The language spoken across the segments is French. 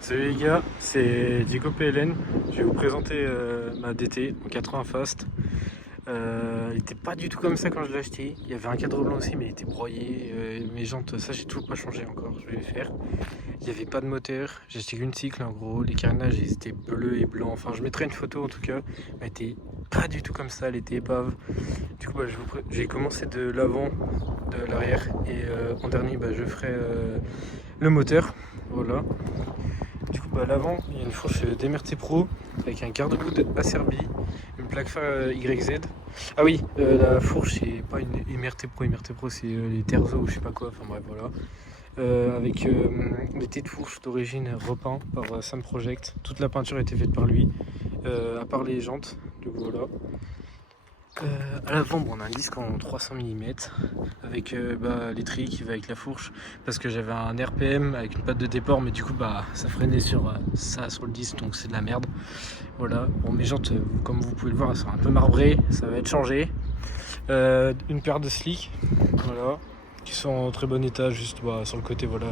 Salut les gars, c'est Diego PLN. Je vais vous présenter ma DT en 80 Fast. Il était pas du tout comme ça quand je l'ai acheté. Il y avait un cadre blanc aussi, mais il était broyé. Mes jantes, ça j'ai toujours pas changé encore. Je vais les faire. Il n'y avait pas de moteur. J'ai acheté qu'une cycle en gros. Les carénages ils étaient bleus et blancs. Enfin, je mettrai une photo en tout cas. Elle était pas du tout comme ça. Elle était épave. Du coup, j'ai commencé de l'avant, de l'arrière, et en dernier, je ferai le moteur. Voilà. Du coup, à l'avant, il y a une fourche DMRT Pro avec un garde-coude Acerbi, une plaque phare YZ. Ah oui, la fourche, c'est pas une MRT Pro, c'est les Terzo ou je sais pas quoi, enfin bref, voilà. Avec des têtes de fourche d'origine repeint par Sam Project. Toute la peinture a été faite par lui, à part les jantes, du coup voilà. À l'avant, on a un disque en 300 mm avec l'étrier qui va avec la fourche parce que j'avais un RPM avec une patte de déport, mais du coup ça freinait sur ça sur le disque, donc c'est de la merde. Voilà. Bon, mes jantes, comme vous pouvez le voir, elles sont un peu marbrées, ça va être changé. Une paire de slicks, voilà, qui sont en très bon état, juste sur le côté, voilà.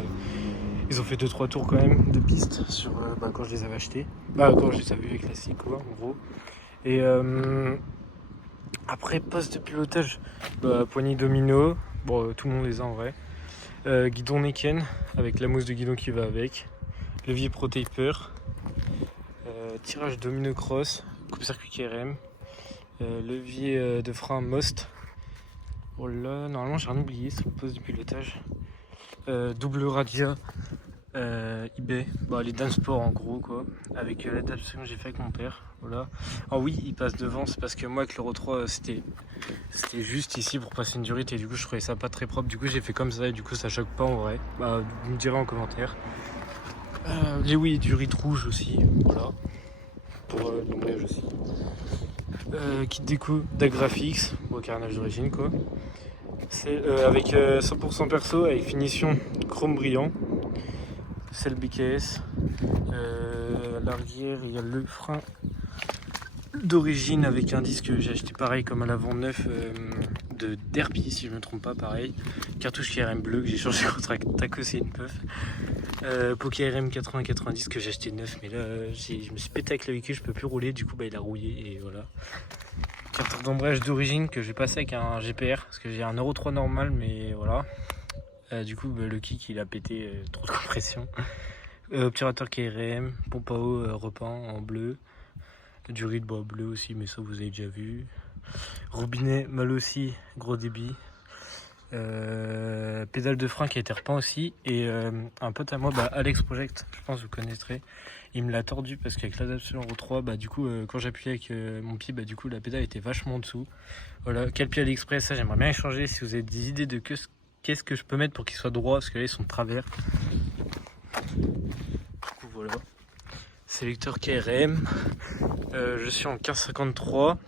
Ils ont fait 2-3 tours quand même de piste sur quand je les avais achetés, quand je les avais avec la slick, quoi, en gros. Et après, poste de pilotage, poignée domino, bon, tout le monde les a en vrai. Guidon Neken avec la mousse de guidon qui va avec. Levier Pro Taper. Tirage domino cross, coupe-circuit KRM. Levier de frein Most. Oh là, normalement j'ai rien oublié sur le poste de pilotage. Double radia eBay, les Dansport en gros quoi, avec l'adaptation que j'ai fait avec mon père, voilà. Ah oui, il passe devant, c'est parce que moi avec l'Euro 3 c'était juste ici pour passer une durite et du coup je trouvais ça pas très propre, du coup j'ai fait comme ça et du coup ça choque pas en vrai, vous me direz en commentaire. Les oui, durite rouge aussi, voilà, pour l'embrayage aussi. Kit déco d'Agrafix, carnage d'origine quoi. C'est avec 100% perso avec finition chrome brillant. C'est le BKS. À l'arrière, il y a le frein d'origine avec un disque que j'ai acheté pareil comme à l'avant neuf de Derby, si je ne me trompe pas, pareil. Cartouche KRM bleu que j'ai changé contre un taco, c'est une puff. Poké RM 80-90 que j'ai acheté neuf, mais là je me suis pété avec le véhicule, je peux plus rouler, du coup il a rouillé et voilà. Carte d'embrayage d'origine que j'ai passé avec un GPR parce que j'ai un Euro 3 normal, mais voilà. Du coup le kick il a pété, trop de compression. Obturateur KRM, pompe à eau repeint en bleu, durite bleu aussi, mais ça vous avez déjà vu. Robinet mal aussi, gros débit. Pédale de frein qui a été repeint aussi. Et un pote à moi, Alex Project, je pense que vous connaîtrez, il me l'a tordu parce qu'avec l'adaptation Euro 3, du coup, quand j'appuyais avec mon pied, du coup, la pédale était vachement en dessous. Voilà, quel pied AliExpress, ça j'aimerais bien échanger si vous avez des idées de qu'est-ce que je peux mettre pour qu'il soit droit, parce que là ils sont de travers. Voilà. Sélecteur KRM. Je suis en 1553.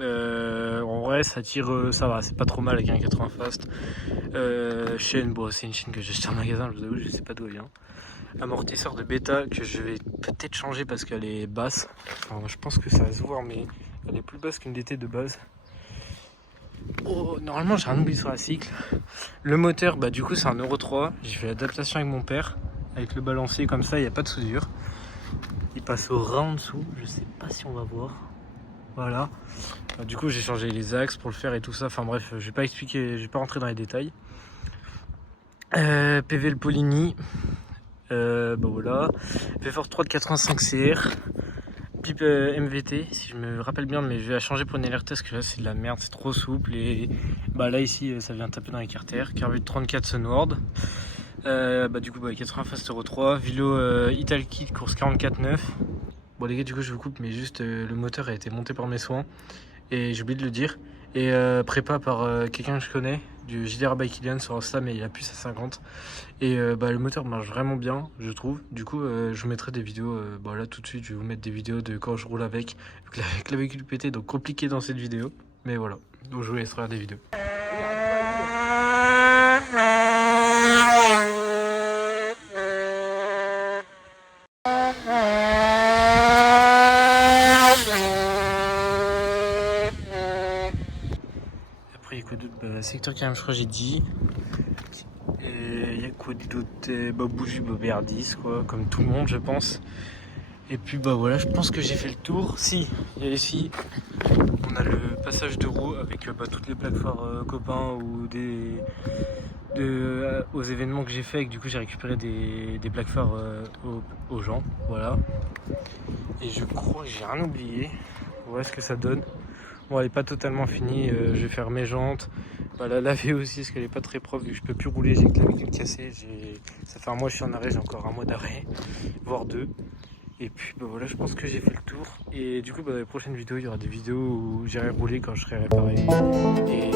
En vrai, ça tire, ça va, c'est pas trop mal avec un 80 Fast. Chaîne, c'est une chaîne que j'ai acheté en magasin, je vous avoue, je sais pas d'où elle vient. Amortisseur de bêta que je vais peut-être changer parce qu'elle est basse. Enfin, je pense que ça va se voir, mais elle est plus basse qu'une DT de base. Oh, normalement, j'ai rien oublié sur la cycle. Le moteur, du coup, c'est un Euro 3. J'ai fait l'adaptation avec mon père. Avec le balancier comme ça, il n'y a pas de soudure. Il passe au ras en dessous, je sais pas si on va voir. Voilà. Du coup j'ai changé les axes pour le faire et tout ça. Enfin bref, je vais pas expliquer, je vais pas rentrer dans les détails. PV le Polini. Voilà. P-Force 3 de 85 CR. Pipe MVT, si je me rappelle bien, mais je vais la changer pour une LRT parce que là c'est de la merde, c'est trop souple. Et là ici ça vient taper dans les carters. Carbu de 34 Sunward. Du coup 80 Fast Euro 3, Vilo Italki course 44.9. Bon les gars, du coup je vous coupe, mais juste le moteur a été monté par mes soins et j'ai oublié de le dire. Et prépa par quelqu'un que je connais, du JDR by Kylian sur Insta, mais il a plus à 50. Et le moteur marche vraiment bien, je trouve. Du coup je vous mettrai des vidéos, là tout de suite je vais vous mettre des vidéos de quand je roule avec la véhicule pété, donc compliqué dans cette vidéo. Mais voilà, donc je vous laisse regarder des vidéos. Après, il y a quoi d'autre ? Secteur KM, je crois, j'ai dit. Et il y a quoi d'autre? Bougie, bobardis, quoi, comme tout le monde, je pense. Et puis bah voilà, je pense que j'ai fait le tour. Si, il y a ici, on a le passage de roue avec toutes les plaques phare copains ou aux événements que j'ai fait. Et que, du coup, j'ai récupéré des plaques phares aux gens, voilà. Et je crois que j'ai rien oublié. Voilà ce que ça donne. Bon, elle est pas totalement finie. Je vais faire mes jantes. La laver aussi parce qu'elle est pas très propre vu que je peux plus rouler. J'ai le clavicule cassé. Ça fait un mois que je suis en arrêt. J'ai encore un mois d'arrêt, voire deux. Et puis bah voilà, je pense que j'ai fait le tour. Et du coup, dans les prochaines vidéos, il y aura des vidéos où j'irai rouler quand je serai réparé. Et